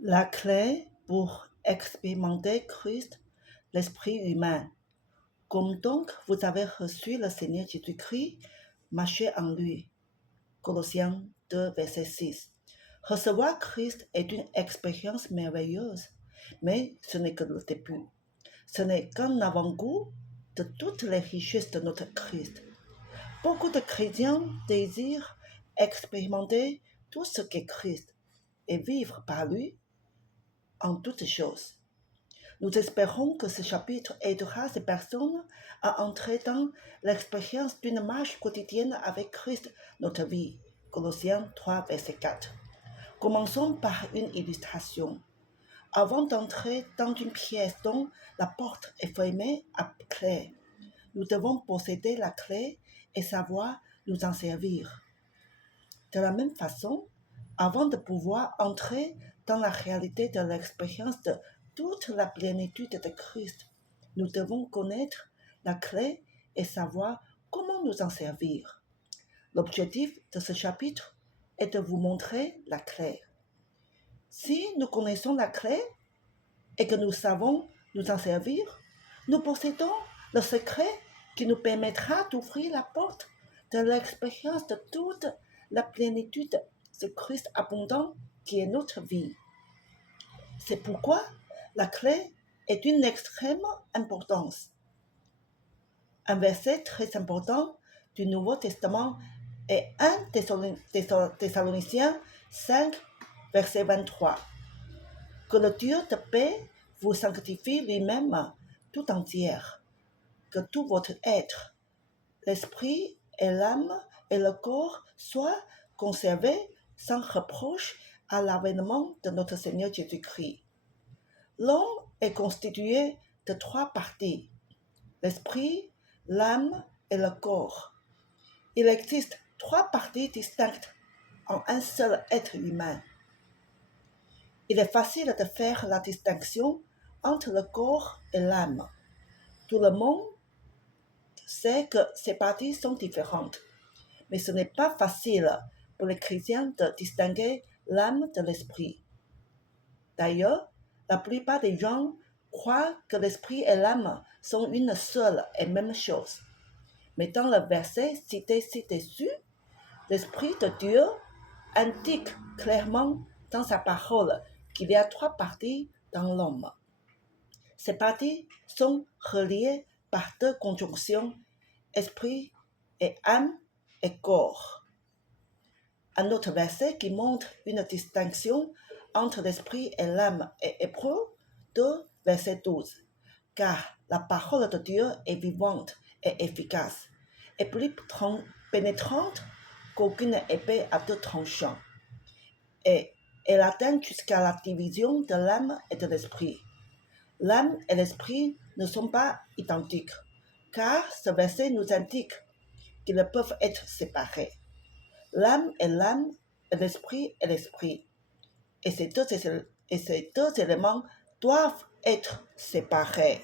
La clé pour expérimenter Christ, l'esprit humain. Comme donc vous avez reçu le Seigneur Jésus-Christ, marchez en lui. Colossiens 2, verset 6. Recevoir Christ est une expérience merveilleuse, mais ce n'est que le début. Ce n'est qu'un avant-goût de toutes les richesses de notre Christ. Beaucoup de chrétiens désirent expérimenter tout ce qu'est Christ et vivre par lui en toutes choses. Nous espérons que ce chapitre aidera ces personnes à entrer dans l'expérience d'une marche quotidienne avec Christ, notre vie. Colossiens 3, verset 4. Commençons par une illustration. Avant d'entrer dans une pièce dont la porte est fermée à clé, nous devons posséder la clé et savoir nous en servir. De la même façon, avant de pouvoir entrer dans la réalité de l'expérience de toute la plénitude de Christ, nous devons connaître la clé et savoir comment nous en servir. L'objectif de ce chapitre est de vous montrer la clé. Si nous connaissons la clé et que nous savons nous en servir, nous possédons le secret qui nous permettra d'ouvrir la porte de l'expérience de toute la plénitude de Christ abondant qui est notre vie. C'est pourquoi la clé est d'une extrême importance. Un verset très important du Nouveau Testament est 1 Thessaloniciens 5, verset 23. Que le Dieu de paix vous sanctifie lui-même tout entière, que tout votre être, l'esprit et l'âme et le corps soient conservés sans reproche à l'avènement de notre Seigneur Jésus-Christ. L'homme est constitué de 3 parties, l'esprit, l'âme et le corps. Il existe 3 parties distinctes en un seul être humain. Il est facile de faire la distinction entre le corps et l'âme. Tout le monde sait que ces parties sont différentes, mais ce n'est pas facile pour les chrétiens de distinguer l'âme de l'esprit. D'ailleurs, la plupart des gens croient que l'esprit et l'âme sont une seule et même chose. Mais dans le verset cité ci-dessus, l'Esprit de Dieu indique clairement dans sa parole qu'il y a 3 parties dans l'homme. Ces parties sont reliées par 2 conjonctions, esprit et âme et corps. Un autre verset qui montre une distinction entre l'esprit et l'âme est Hébreux 2, verset 12. Car la parole de Dieu est vivante et efficace, et plus pénétrante qu'aucune épée à 2 tranchants. Et elle atteint jusqu'à la division de l'âme et de l'esprit. L'âme et l'esprit ne sont pas identiques, car ce verset nous indique qu'ils peuvent être séparés. L'âme est l'âme, et l'esprit est l'esprit. Et ces deux éléments doivent être séparés.